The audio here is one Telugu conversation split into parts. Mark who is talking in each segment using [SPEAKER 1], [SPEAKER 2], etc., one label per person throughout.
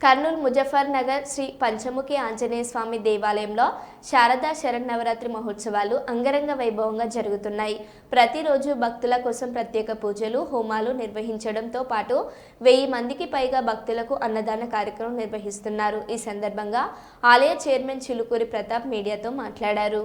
[SPEAKER 1] కర్నూలు ముజఫర్ నగర్ శ్రీ పంచముఖి ఆంజనేయ స్వామి దేవాలయంలో శారదా శరన్నవరాత్రి మహోత్సవాలు అంగరంగ వైభవంగా జరుగుతున్నాయి ప్రతిరోజు భక్తుల కోసం ప్రత్యేక పూజలు హోమాలు నిర్వహించడంతో పాటు వెయ్యి మందికి పైగా భక్తులకు అన్నదాన కార్యక్రమం నిర్వహిస్తున్నారు ఈ సందర్భంగా ఆలయ చైర్మన్ చిలుకూరి ప్రతాప్ మీడియాతో మాట్లాడారు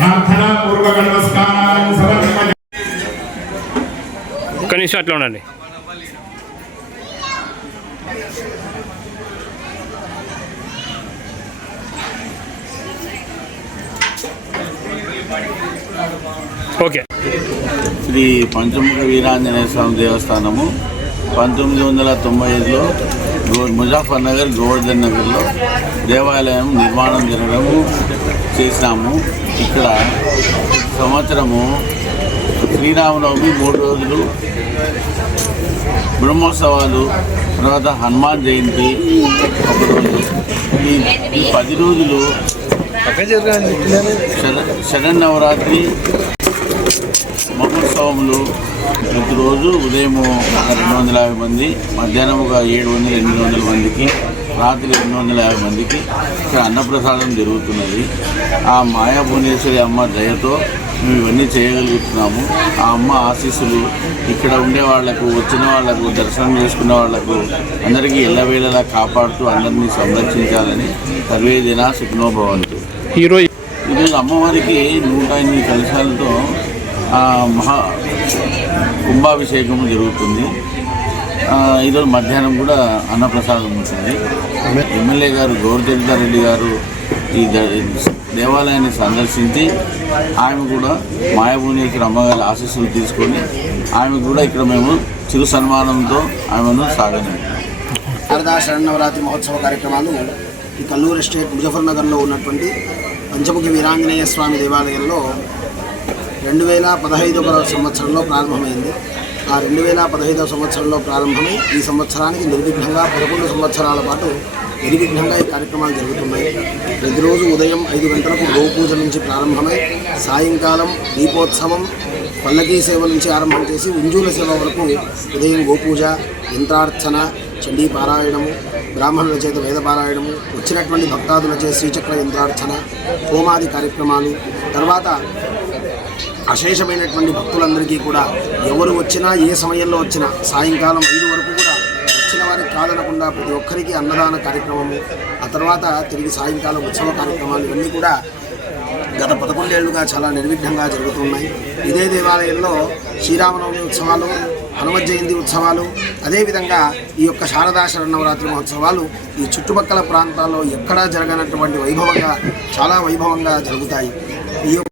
[SPEAKER 2] నమస్కారాలను
[SPEAKER 3] ఒక్క నిమిషం అట్లా ఉండండి. ఓకే.
[SPEAKER 4] శ్రీ పంచముఖ వీరాంజనేయ స్వామి దేవస్థానము పంతొమ్మిది వందల తొంభై ఐదులో గో ముజాఫర్ నగర్ గోవర్ధన్ నగర్లో దేవాలయం నిర్మాణం జరగడము. చేసినాము. ఇక్కడ సంవత్సరము శ్రీరామనవమి మూడు రోజులు. బ్రహ్మోత్సవాలు తర్వాత హనుమాన్ జయంతి ఒక రోజు ఈ ఈ పది రోజులు శర శరన్నవరాత్రి మహోత్సవములు. ప్రతిరోజు ఉదయం ఒక రెండు వందల యాభై మంది మధ్యాహ్నం ఒక ఏడు వందల ఎనిమిది వందల మందికి రాత్రి రెండు వందల యాభై మందికి ఇక్కడ అన్నప్రసాదం జరుగుతున్నది. ఆ మాయా భువనేశ్వరి అమ్మ దయతో మేము ఇవన్నీ చేయగలుగుతున్నాము. ఆ అమ్మ ఆశీస్సులు ఇక్కడ ఉండే వాళ్ళకు వచ్చిన వాళ్ళకు దర్శనం చేసుకున్న వాళ్ళకు అందరికీ ఎల్లవేళలా కాపాడుతూ అందరినీ సంరక్షించాలని సర్వే దిన సుఖనోభవంతు
[SPEAKER 3] ఈరోజు
[SPEAKER 4] ఈరోజు అమ్మవారికి నూట ఎనిమిది కలశాలతో ఆ, మహా కుంభాభిషేకం జరుగుతుంది. ఈరోజు మధ్యాహ్నం కూడా అన్నప్రసాదం ఉంటుంది. ఎమ్మెల్యే గారు గౌరచరితారెడ్డి గారు ఈ దేవాలయాన్ని సందర్శించి ఆమె కూడా మాయభూనేశ్వర అమ్మగారి ఆశీస్సులు తీసుకొని ఆమె కూడా ఇక్కడ మేము చిరు సన్మానంతో ఆమెను సాగని
[SPEAKER 5] శారదా శరణవరాత్రి మహోత్సవ కార్యక్రమాలు ఈ కల్లూరు ఎస్టేట్ ముజఫర్ నగర్లో ఉన్నటువంటి పంచముఖి వీరాంజనేయ స్వామి దేవాలయంలో రెండు వేల పదహైదవ సంవత్సరంలో ప్రారంభమైంది. ఆ రెండు వేల పదహైదవ సంవత్సరంలో ప్రారంభమై ఈ సంవత్సరానికి నిర్విఘ్నంగా పదకొండు సంవత్సరాల పాటు నిర్విఘ్నంగా ఈ కార్యక్రమాలు జరుగుతున్నాయి. ప్రతిరోజు ఉదయం ఐదు గంటలకు గోపూజ నుంచి ప్రారంభమై సాయంకాలం దీపోత్సవం పల్లకీ సేవ నుంచి ఆరంభం చేసి ఉంజూల సేవ వరకు ఉదయం గోపూజ యంత్రార్చన చండీ పారాయణము బ్రాహ్మణుల చేత వేద పారాయణము వచ్చినటువంటి భక్తాదుల చేత శ్రీచక్ర యంత్రార్చన హోమాది కార్యక్రమాలు తర్వాత అశేషమైనటువంటి భక్తులందరికీ కూడా ఎవరు వచ్చినా ఏ సమయంలో వచ్చినా సాయంకాలం ఐదు వరకు కూడా వచ్చిన వారికి కాదనకుండా ప్రతి ఒక్కరికి అన్నదాన కార్యక్రమము ఆ తర్వాత తిరిగి సాయంకాలం ఉత్సవ కార్యక్రమాలు ఇవన్నీ కూడా గత పదకొండేళ్ళుగా చాలా నిర్విఘ్నంగా జరుగుతున్నాయి. ఇదే దేవాలయంలో శ్రీరామనవమి ఉత్సవాలు హనుమ జయంతి ఉత్సవాలు అదేవిధంగా ఈ యొక్క శారదా శరణవరాత్రి మహోత్సవాలు ఈ చుట్టుపక్కల ప్రాంతాల్లో ఎక్కడా జరగనటువంటి వైభవంగా చాలా వైభవంగా జరుగుతాయి. ఈ